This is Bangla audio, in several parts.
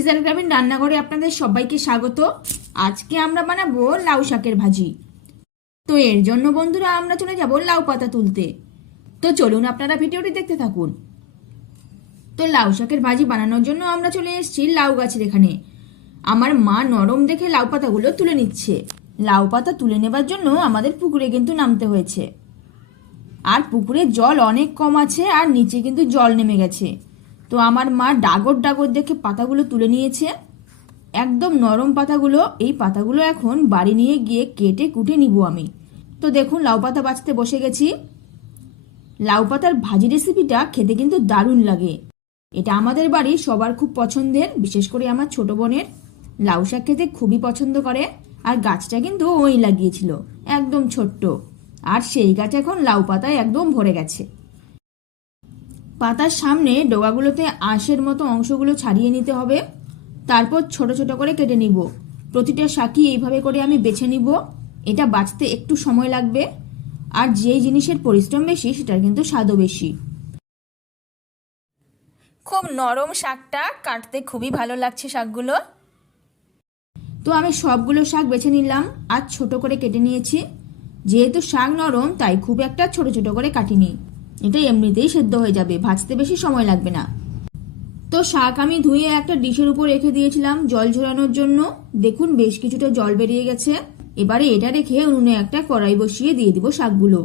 ফিজাল গ্রামীণ রান্নাঘরে আপনাদের সবাইকে স্বাগত। আজকে আমরা বানাবো লাউ শাকের ভাজি। তো এর জন্য বন্ধুরা আমরা চলে যাব লাউ পাতা তুলতে। তো চলুন আপনারা ভিডিওটি দেখতে থাকুন। তো লাউ শাকের ভাজি বানানোর জন্য আমরা চলে এসেছি লাউ গাছের এখানে। আমার মা নরম দেখে লাউ পাতাগুলো তুলে নিচ্ছে। লাউ পাতা তুলে নেবার জন্য আমাদের পুকুরে কিন্তু নামতে হয়েছে, আর পুকুরে জল অনেক কম আছে, আর নিচে কিন্তু জল নেমে গেছে। তো আমার মা ডাগর ডাগর দেখে পাতাগুলো তুলে নিয়েছে, একদম নরম পাতাগুলো। এই পাতাগুলো এখন বাড়ি নিয়ে গিয়ে কেটে কুটে নিব আমি। তো দেখুন লাউ পাতা বাছতে বসে গেছি। লাউ পাতার ভাজি রেসিপিটা খেতে কিন্তু দারুণ লাগে। এটা আমাদের বাড়ির সবার খুব পছন্দের, বিশেষ করে আমার ছোট বোনের লাউ শাক খেতে খুবই পছন্দ করে। আর গাছটা কিন্তু ওই লাগিয়েছিল, একদম ছোট্ট, আর সেই গাছ এখন লাউ পাতায় একদম ভরে গেছে। পাতার সামনে ডগাগুলোতে আঁশের মতো অংশগুলো ছাড়িয়ে নিতে হবে, তারপর ছোট ছোট করে কেটে নিব। প্রতিটা শাকই এইভাবে করে আমি বেছে নিব। এটা বাছতে একটু সময় লাগবে, আর যেই জিনিসের পরিশ্রম বেশি সেটার কিন্তু স্বাদও বেশি। খুব নরম শাকটা, কাটতে খুবই ভালো লাগছে শাকগুলো। তো আমি সবগুলো শাক বেছে নিলাম আর ছোট করে কেটে নিয়েছি। যেহেতু শাক নরম তাই খুব একটা ছোট ছোট করে কাটিনি, এটা এমনিতেই সেদ্ধ হয়ে যাবে, ভাজতে বেশি সময় লাগবে না। তো শাক আমি ধুয়ে একটা ডিশের উপর রেখে দিয়েছিলাম জল ঝরানোর জন্য। দেখুন বেশ কিছুটা জল বেরিয়ে গেছে। এবারে এটা রেখে উনুনে একটা কড়াই বসিয়ে দিয়ে দিব শাকগুলো।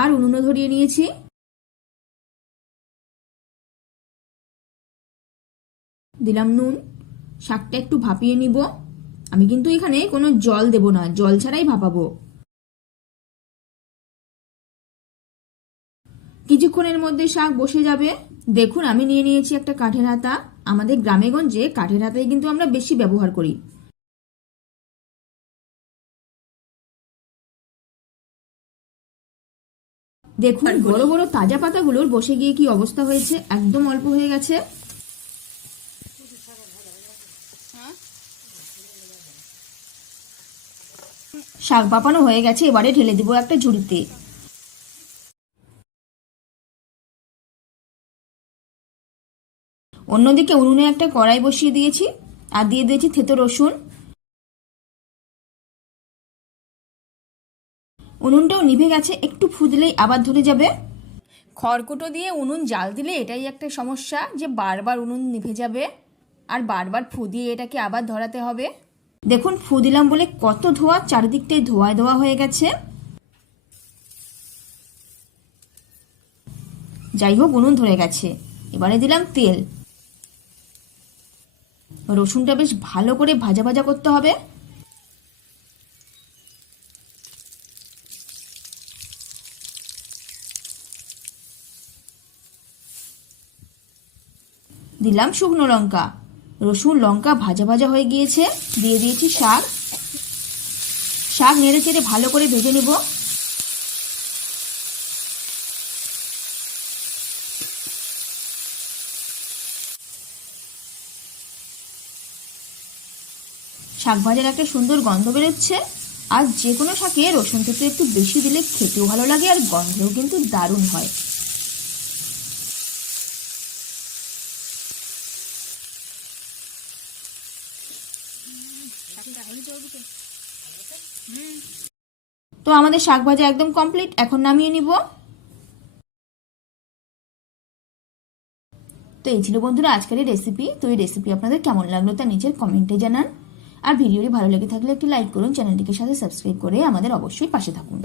আর উনুনও ধরিয়ে নিয়েছি। দিলাম নুন। শাকটা একটু ভাপিয়ে নিব। আমি কিন্তু এখানে কোনো জল দেব না, জল ছাড়াই ভাপাবো। কিছুক্ষণের মধ্যে শাক বসে যাবে। দেখুন আমি নিয়ে নিয়েছি একটা কাঠের হাতা। আমাদের গ্রামেগঞ্জে কাঠের হাতাই কিন্তু আমরা বেশি ব্যবহার করি। দেখুন বড় বড় তাজা পাতাগুলোর বসে গিয়ে কি অবস্থা হয়েছে, একদম অল্প হয়ে গেছে। শাক ভাপানো হয়ে গেছে, এবারে ঢেলে দিব একটা ঝুড়িতে। অন্যদিকে উনুনে একটা কড়াই বসিয়ে দিয়েছি আর দিয়ে দিয়েছি থেতো রসুন। উনুনটাও নিভে গেছে, একটু ফু দিলেই আবার ধরে যাবে। খড়কুটো দিয়ে উনুন জাল দিলে এটাই একটা সমস্যা, যে বারবার উনুন নিভে যাবে আর বারবার ফু দিয়ে এটাকে আবার ধরাতে হবে। দেখুন ফু দিলাম বলে কত ধোয়া, চারিদিকটাই ধোয়ায় ধোয়া হয়ে গেছে। যাই হোক উনুন ধরে গেছে। এবারে দিলাম তেল। রসুনটা বেশ ভালো করে ভাজা ভাজা করতে হবে। দিলাম শুকনো লঙ্কা। রসুন লঙ্কা ভাজা ভাজা হয়ে গিয়েছে, দিয়ে দিয়েছি শাক। শাক নেড়ে চেড়ে ভালো করে ভেজে নেব। শাক ভাজার একটা সুন্দর গন্ধ বেরোচ্ছে। আর যে কোনো শাকে রসুন থেকে একটু বেশি দিলে খেতেও ভালো লাগে, আর গন্ধও কিন্তু দারুণ হয়। তো আমাদের শাক ভাজা একদম কমপ্লিট, এখন নামিয়ে নিব। তো এই ছিল বন্ধুরা আজকের রেসিপি। তো এই রেসিপি আপনাদের কেমন লাগলো তা নিচের কমেন্টে জানান। আর ভিডিওটি ভালো লেগে থাকলে একটি লাইক করুন, চ্যানেলটিকে সাথে সাবস্ক্রাইব করে আমাদের অবশ্যই পাশে থাকুন।